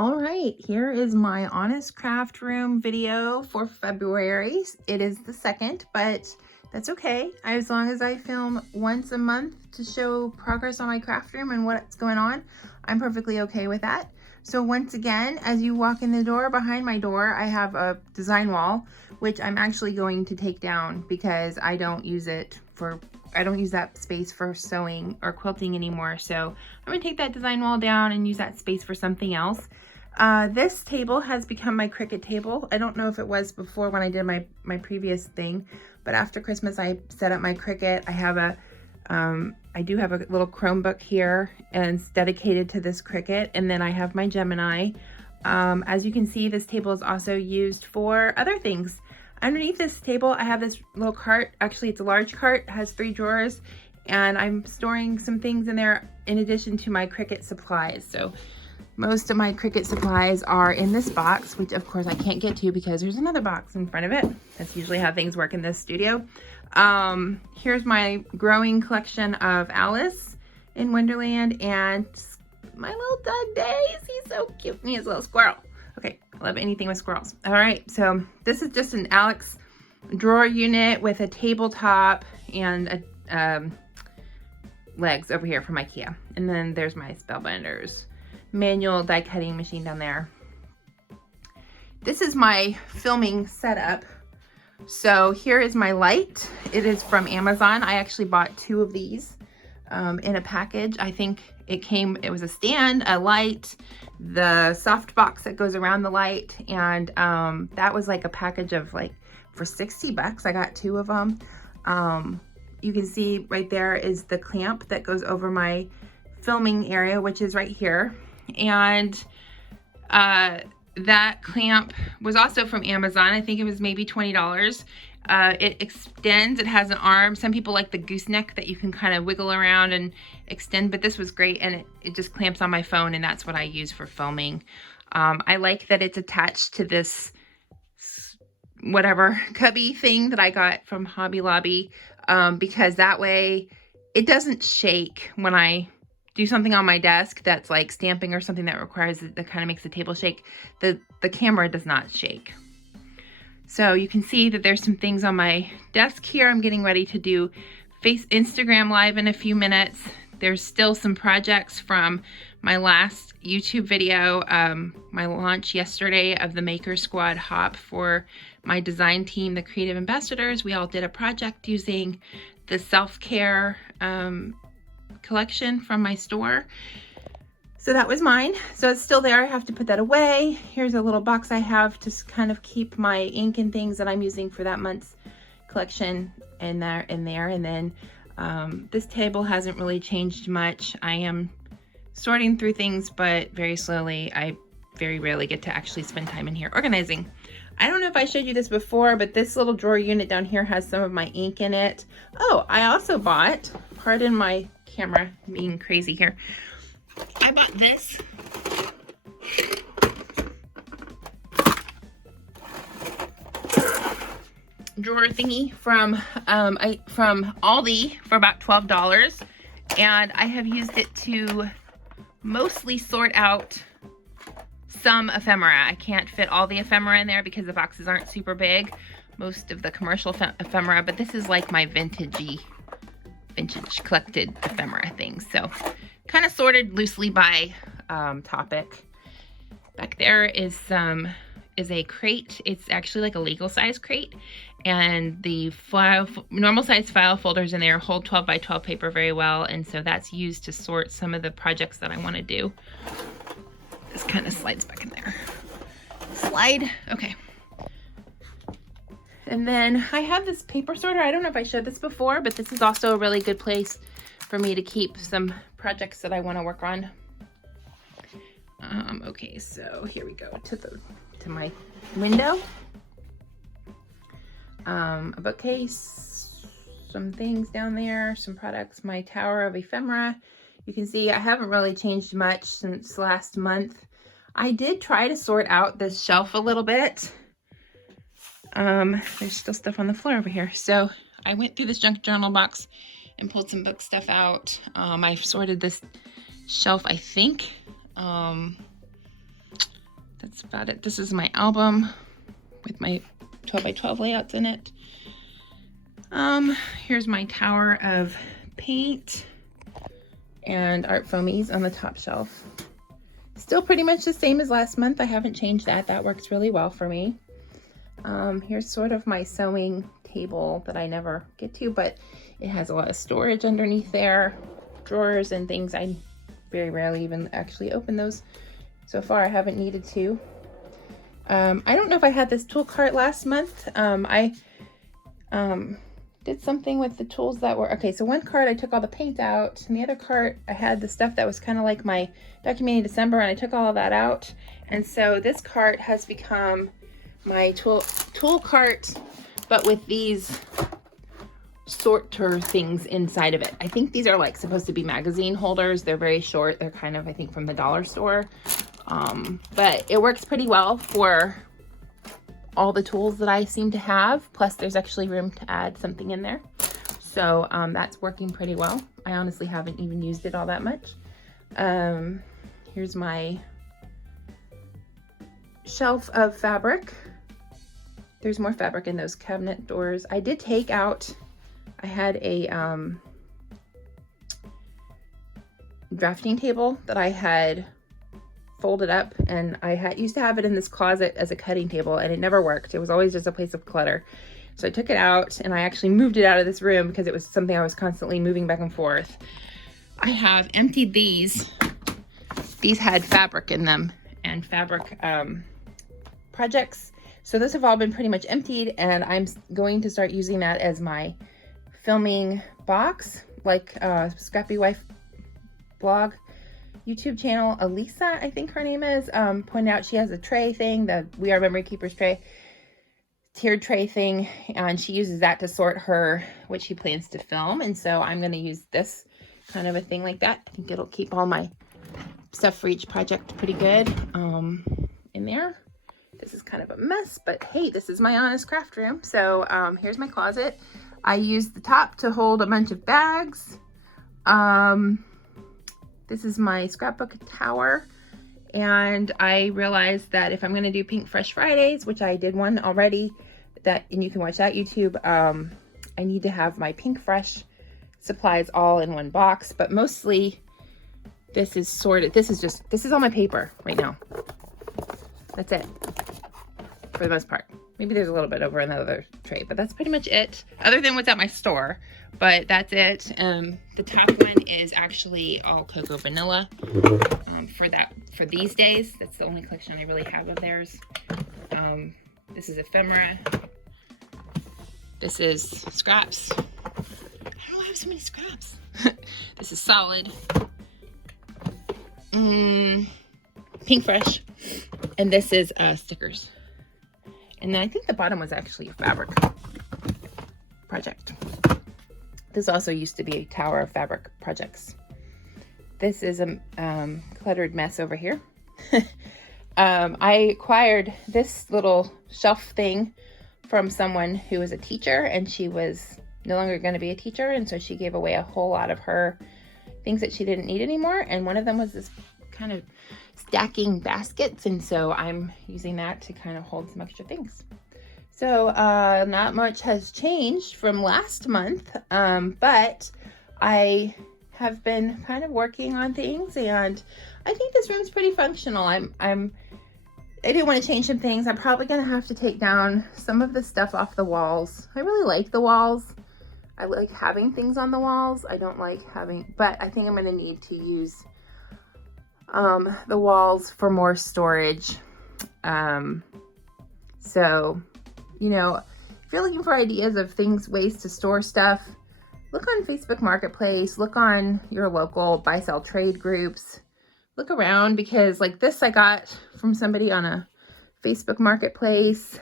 All right, here is my honest craft room video for February. It is the 2nd, but that's okay. As long as I film once a month to show progress on my craft room and what's going on, I'm perfectly okay with that. So once again, as you walk in the door, behind my door, I have a design wall, which I'm actually going to take down because I don't use that space for sewing or quilting anymore. So I'm gonna take that design wall down and use that space for something else. This table has become my Cricut table. I don't know if it was before when I did my previous thing, but after Christmas I set up my Cricut. I do have a little Chromebook here and it's dedicated to this Cricut, and then I have my Gemini. As you can see, this table is also used for other things. Underneath this table, I have this little cart. Actually, it's a large cart. It has 3 drawers, and I'm storing some things in there in addition to my Cricut supplies. So most of my Cricut supplies are in this box, which of course I can't get to because there's another box in front of it. That's usually how things work in this studio. Here's my growing collection of Alice in Wonderland and my little dog Days. He's so cute. He is a little squirrel. Okay, I love anything with squirrels. All right, so this is just an Alex drawer unit with a tabletop and legs over here from IKEA. And then there's my Spellbinders manual die cutting machine down there. This is my filming setup. So here is my light. It is from Amazon. I actually bought 2 of these in a package. I think it was a stand, a light, the soft box that goes around the light, and that was like a package of for 60 bucks. I got 2 of them. You can see right there is the clamp that goes over my filming area, which is right here. And that clamp was also from Amazon. I think it was maybe $20. It extends, it has an arm. Some people like the gooseneck that you can kind of wiggle around and extend, but this was great, and it just clamps on my phone, and that's what I use for filming. I like that it's attached to this whatever cubby thing that I got from Hobby Lobby, because that way it doesn't shake when I do something on my desk that's like stamping or something that requires that kind of makes the table shake. The camera does not shake. So you can see that there's some things on my desk here. I'm getting ready to do Instagram Live in a few minutes. There's still some projects from my last YouTube video, my launch yesterday of the Maker Squad Hop for my design team, the Creative Ambassadors. We all did a project using the self-care collection from my store. So that was mine. So it's still there. I have to put that away. Here's a little box I have to kind of keep my ink and things that I'm using for that month's collection in there. And then this table hasn't really changed much. I am sorting through things, but very slowly. I very rarely get to actually spend time in here organizing. I don't know if I showed you this before, but this little drawer unit down here has some of my ink in it. Oh, I also bought, pardon my camera being crazy here, I bought this drawer thingy from Aldi for about $12, and I have used it to mostly sort out some ephemera. I can't fit all the ephemera in there because the boxes aren't super big, most of the commercial ephemera, but this is like my vintage collected ephemera things. So kind of sorted loosely by topic. Back there is a crate. It's actually like a legal size crate, and the normal size file folders in there hold 12 by 12 paper very well, and so that's used to sort some of the projects that I want to do. This kind of slides back in there. Slide. Okay. And then I have this paper sorter. I don't know if I showed this before, but this is also a really good place for me to keep some projects that I want to work on. Okay, so here we go to my window. A bookcase, some things down there, some products, my tower of ephemera. You can see I haven't really changed much since last month. I did try to sort out this shelf a little bit. There's still stuff on the floor over here. So I went through this junk journal box and pulled some book stuff out. I sorted this shelf, I think. that's about it. This is my album with my 12 by 12 layouts in it. Here's my tower of paint and art foamies on the top shelf. Still pretty much the same as last month. I haven't changed that. That works really well for me. Here's sort of my sewing table that I never get to, but it has a lot of storage underneath there, drawers and things. I very rarely even actually open those. So far I haven't needed to. I don't know if I had this tool cart last month. I did something with the tools that were, okay, so one cart I took all the paint out, and the other cart I had the stuff that was kind of like my Documenting December, and I took all of that out. And so this cart has become my tool cart, but with these sorter things inside of it. I think these are like supposed to be magazine holders. They're very short. They're kind of, I think, from the dollar store. But it works pretty well for all the tools that I seem to have. Plus there's actually room to add something in there. So that's working pretty well. I honestly haven't even used it all that much. Here's my shelf of fabric. There's more fabric in those cabinet doors. I did take out, I had a drafting table that I had folded up, and I used to have it in this closet as a cutting table, and it never worked. It was always just a place of clutter. So I took it out, and I actually moved it out of this room because it was something I was constantly moving back and forth. I have emptied these. These had fabric in them and fabric projects. So those have all been pretty much emptied, and I'm going to start using that as my filming box, like Scrappy Wife blog YouTube channel. Elisa, I think her name is, pointed out she has a tray thing, the We Are Memory Keepers tray, tiered tray thing, and she uses that to sort her what she plans to film. And so I'm going to use this kind of a thing like that. I think it'll keep all my stuff for each project pretty good in there. This is kind of a mess, but hey, this is my honest craft room. So here's my closet. I used the top to hold a bunch of bags. This is my Scrapbook Tower, and I realized that if I'm going to do Pink Fresh Fridays, which I did one already, and you can watch that YouTube, I need to have my Pink Fresh supplies all in one box, but mostly this is sorted. This is all my paper right now. That's it for the most part. Maybe there's a little bit over another tray, but that's pretty much it, other than what's at my store. But that's it. The top one is actually all cocoa vanilla for these days. That's the only collection I really have of theirs. This is ephemera. This is scraps. I don't know why I have so many scraps. This is solid. Pink Fresh. And this is stickers. And then I think the bottom was actually a fabric project. This also used to be a tower of fabric projects. This is a cluttered mess over here. I acquired this little shelf thing from someone who was a teacher, and she was no longer going to be a teacher, and so she gave away a whole lot of her things that she didn't need anymore, and one of them was this kind of stacking baskets, and so I'm using that to kind of hold some extra things. So not much has changed from last month, but I have been kind of working on things, and I think this room's pretty functional. I didn't want to change some things. I'm probably going to have to take down some of the stuff off the walls. I really like the walls. I like having things on the walls. I don't like having, but I think I'm going to need to use the walls for more storage. So, you know, if you're looking for ideas of ways to store stuff, look on Facebook Marketplace, look on your local buy-sell trade groups, look around, because like this I got from somebody on a Facebook Marketplace.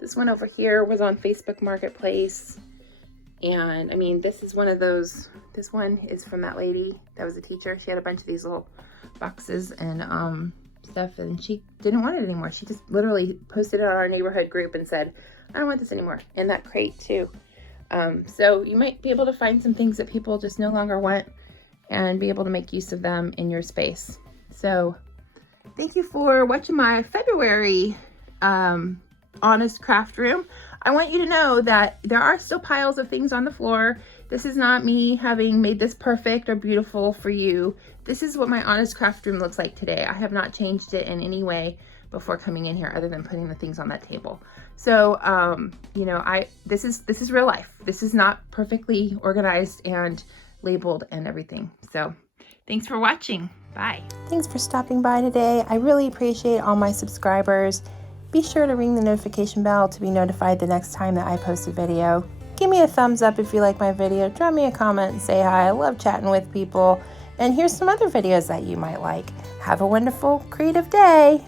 This one over here was on Facebook Marketplace. And I mean, this is one of those, this one is from that lady that was a teacher. She had a bunch of these little boxes and stuff, and she didn't want it anymore. She just literally posted it on our neighborhood group and said, I don't want this anymore. And that crate too. So you might be able to find some things that people just no longer want and be able to make use of them in your space. So Thank you for watching my February honest craft room. I want you to know that there are still piles of things on the floor. This is not me having made this perfect or beautiful for you. This is what my honest craft room looks like today. I have not changed it in any way before coming in here other than putting the things on that table. So, you know, this is real life. This is not perfectly organized and labeled and everything. So thanks for watching. Bye. Thanks for stopping by today. I really appreciate all my subscribers. Be sure to ring the notification bell to be notified the next time that I post a video. Give me a thumbs up if you like my video. Drop me a comment and say hi. I love chatting with people. And here's some other videos that you might like. Have a wonderful creative day.